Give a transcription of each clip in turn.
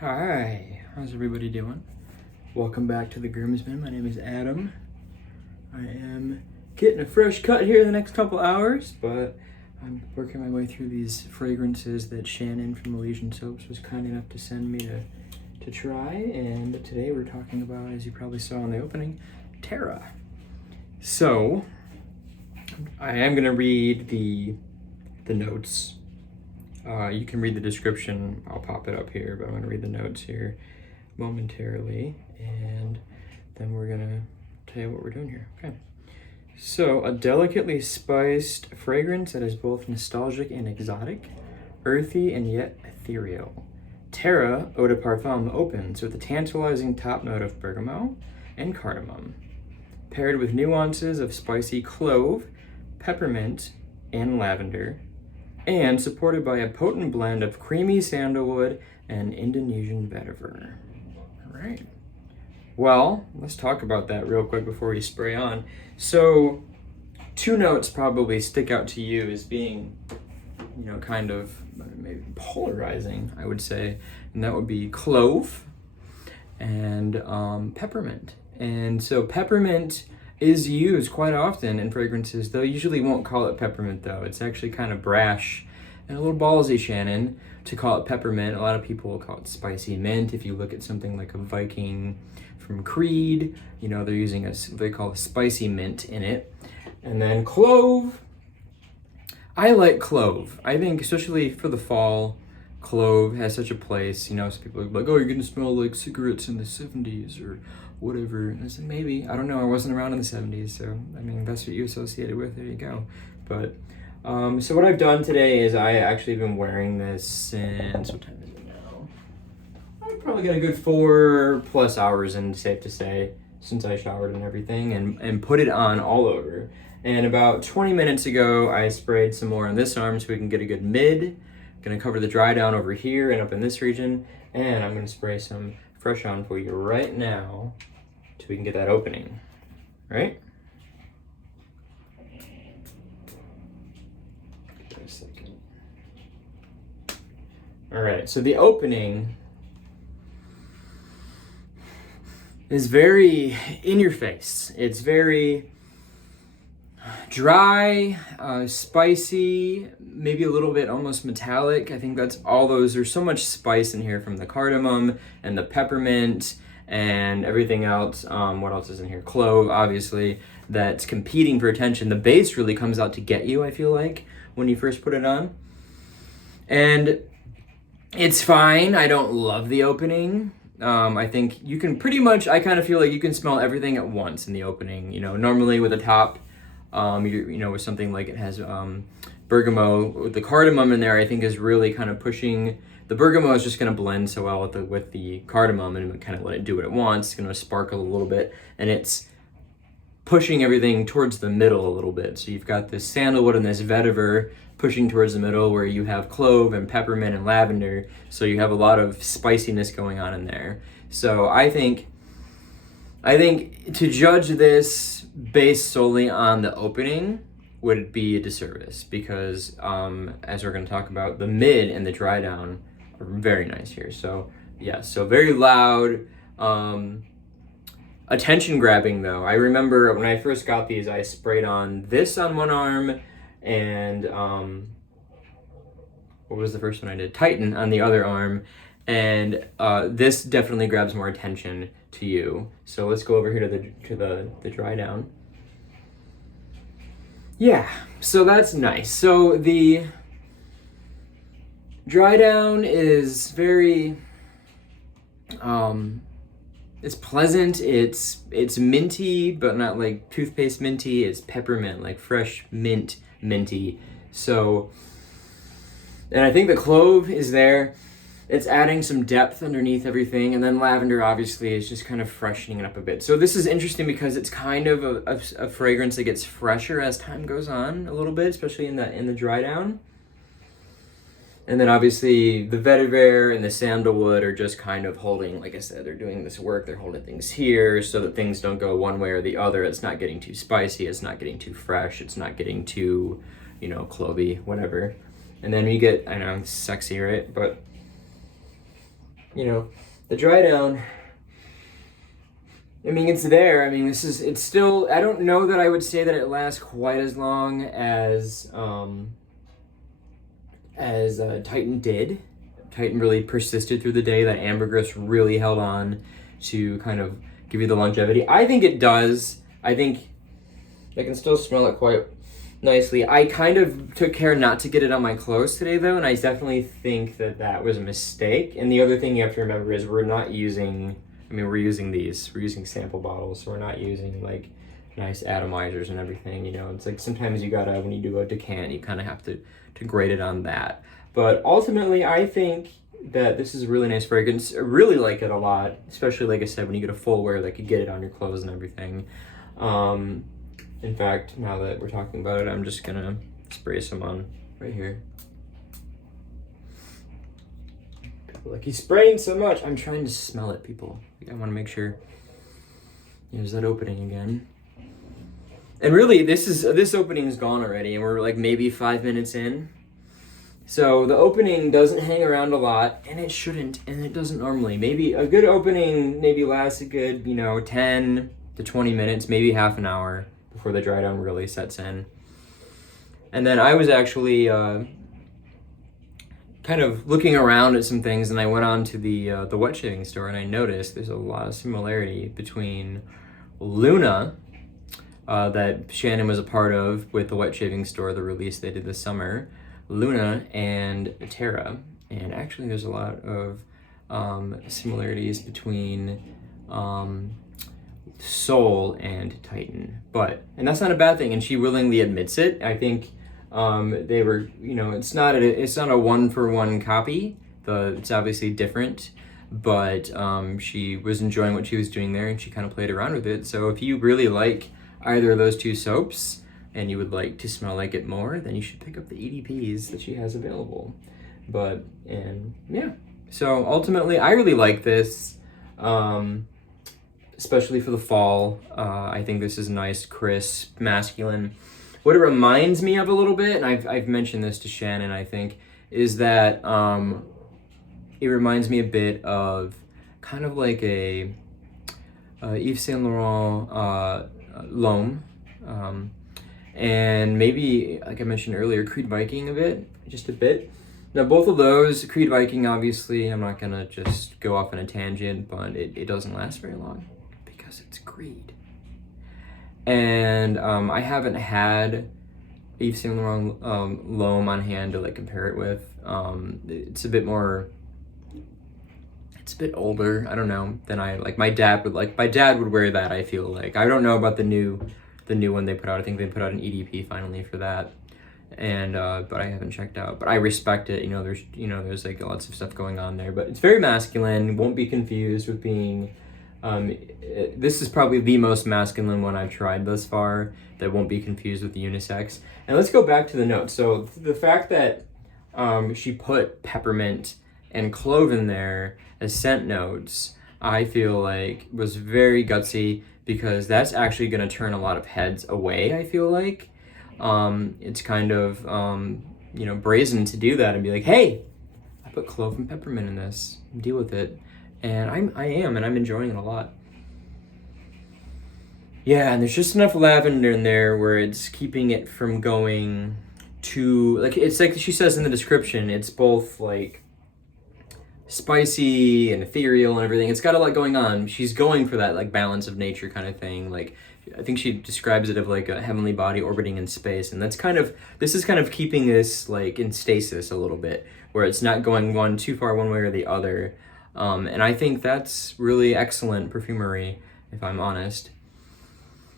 Hi, how's everybody doing? Welcome back to the Groomsman. My name is Adam. I am getting a fresh cut here in the next couple hours, but I'm working my way through these fragrances that Shannon from Elysian Soaps was kind enough to send me to try, and today we're talking about, as you probably saw in the opening, TERRA. So, I am going to read the notes. You can read the description. I'll pop it up here, but I'm going to read the notes here momentarily, and then we're going to tell you what we're doing here. Okay. So, a delicately spiced fragrance that is both nostalgic and exotic, earthy and yet ethereal. TERRA Eau de Parfum opens with a tantalizing top note of bergamot and cardamom, paired with nuances of spicy clove, peppermint, and lavender, and supported by a potent blend of creamy sandalwood and Indonesian vetiver. All right. Well, let's talk about that real quick before we spray on. So, two notes probably stick out to you as being, kind of maybe polarizing, I would say, and that would be clove and peppermint. And so peppermint is used quite often in fragrances. They usually won't call it peppermint, though. It's actually kind of brash and a little ballsy, Shannon, to call it peppermint. A lot of people will call it spicy mint. If you look at something like a Viking from Creed, they're using they call a spicy mint in it. And then clove. I like clove. I think, especially for the fall, clove has such a place. Some people are like, oh, you're going to smell like cigarettes in the 70s or whatever. And I said, maybe. I don't know. I wasn't around in the 70s, so, that's what you associated with. There you go. But, so what I've done today is I actually been wearing this since, what time is it now? I've probably got a good 4+ hours in, safe to say, since I showered and everything, and put it on all over. And about 20 minutes ago, I sprayed some more on this arm so we can get a good mid. Gonna cover the dry down over here and up in this region, and I'm gonna spray some fresh on for you right now so we can get that opening, right? Give it a second. All right, so the opening is very in your face. It's very dry, spicy, maybe a little bit almost metallic. I think that's all those. There's so much spice in here from the cardamom and the peppermint and everything else. What else is in here? Clove, obviously, that's competing for attention. The base really comes out to get you, I feel like, when you first put it on. And it's fine. I don't love the opening. I think you can pretty much, I kind of feel like you can smell everything at once in the opening. Normally with a top, with something like it has bergamot, with the cardamom in there, I think is really kind of pushing. The bergamot is just going to blend so well with the cardamom and kind of let it do what it wants. It's going to sparkle a little bit, and it's pushing everything towards the middle a little bit. So you've got this sandalwood and this vetiver pushing towards the middle, where you have clove and peppermint and lavender. So you have a lot of spiciness going on in there. So I think to judge this based solely on the opening would be a disservice, because as we're going to talk about, the mid and the dry down are very nice here. So yeah, so very loud, attention grabbing though. I remember when I first got these, I sprayed on this on one arm and what was the first one I did? Titan on the other arm. And this definitely grabs more attention to you. So let's go over here to the dry down. Yeah, so that's nice. So the dry down is very, it's pleasant. It's minty, but not like toothpaste minty. It's peppermint, like fresh mint minty. So, and I think the clove is there. It's adding some depth underneath everything, and then lavender obviously is just kind of freshening it up a bit. So this is interesting because it's kind of a fragrance that gets fresher as time goes on a little bit, especially in the dry down. And then obviously the vetiver and the sandalwood are just kind of holding, like I said, they're doing this work, they're holding things here so that things don't go one way or the other. It's not getting too spicy, it's not getting too fresh, it's not getting too, clovey, whatever. And then you get, I know, sexy, right? But you know, the dry down, I mean, it's there. I mean, it's still, I don't know that I would say that it lasts quite as long as Titan did. Titan really persisted through the day. That ambergris really held on to kind of give you the longevity. I think it does. I think I can still smell it quite nicely. I kind of took care not to get it on my clothes today, though, and I definitely think that was a mistake. And the other thing you have to remember is we're not using, I mean, we're using sample bottles, so we're not using like nice atomizers and everything, you know. It's like sometimes you gotta, when you do a decant, you kind of have to grade it on that. But ultimately, I think that this is a really nice fragrance. I really like it a lot, especially, like I said, when you get a full wear that could get it on your clothes and everything. In fact, now that we're talking about it, I'm just gonna spray some on right here. People are like, he's spraying so much. I'm trying to smell it, people. I want to make sure. There's that opening again. And really, this opening is gone already, and we're like maybe 5 minutes in. So the opening doesn't hang around a lot, and it shouldn't, and it doesn't normally. Maybe a good opening maybe lasts a good, 10 to 20 minutes, maybe half an hour before the dry down really sets in. And then I was actually kind of looking around at some things, and I went on to the wet shaving store, and I noticed there's a lot of similarity between Luna, that Shannon was a part of with the wet shaving store, the release they did this summer, Luna and TERRA. And actually there's a lot of similarities between Soul and Titan, and that's not a bad thing, and she willingly admits it. I think they were, it's not a one-for-one copy. It's obviously different, but she was enjoying what she was doing there, and she kind of played around with it. So if you really like either of those two soaps and you would like to smell like it more, then you should pick up the EDPs that she has available. So ultimately, I really like this, especially for the fall. I think this is nice, crisp, masculine. What it reminds me of a little bit, and I've mentioned this to Shannon, I think, is that it reminds me a bit of kind of like a Yves Saint Laurent L'Homme, and maybe, like I mentioned earlier, Creed Viking just a bit. Now, both of those, Creed Viking, obviously, I'm not gonna just go off on a tangent, but it doesn't last very long because it's Creed. And I haven't had Yves Saint Laurent L'Homme on hand to like compare it with. It's a bit older, I don't know, than my dad would wear that, I feel like. I don't know about the new one they put out. I think they put out an EDP finally for that. And but I haven't checked out. But I respect it. There's like lots of stuff going on there. But it's very masculine. Won't be confused with being this is probably the most masculine one I've tried thus far that won't be confused with the unisex. And let's go back to the notes. So the fact that she put peppermint and clove in there as scent notes, I feel like was very gutsy, because that's actually going to turn a lot of heads away, I feel like. It's kind of, brazen to do that and be like, hey, I put clove and peppermint in this, deal with it. And I'm enjoying it a lot. Yeah, and there's just enough lavender in there where it's keeping it from going too, like, it's like she says in the description, it's both like spicy and ethereal and everything. It's got a lot going on. She's going for that like balance of nature kind of thing. Like, I think she describes it of like a heavenly body orbiting in space, and this is kind of keeping this like in stasis a little bit, where it's not going too far one way or the other. And I think that's really excellent perfumery, if I'm honest.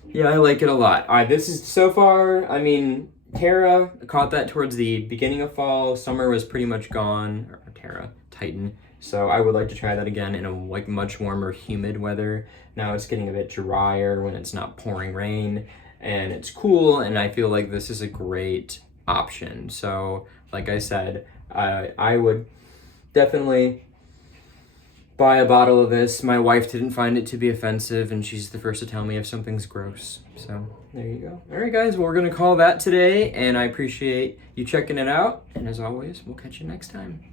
Yeah, I like it a lot. This is so far, I mean, TERRA, caught that towards the beginning of fall. Summer was pretty much gone. Or TERRA, Titan. So I would like to try that again in a like much warmer, humid weather. Now it's getting a bit drier when it's not pouring rain, and it's cool, and I feel like this is a great option. So, like I said, I would definitely buy a bottle of this. My wife didn't find it to be offensive, and she's the first to tell me if something's gross. So there you go. All right, guys, well, we're gonna call that today, and I appreciate you checking it out. And as always, we'll catch you next time.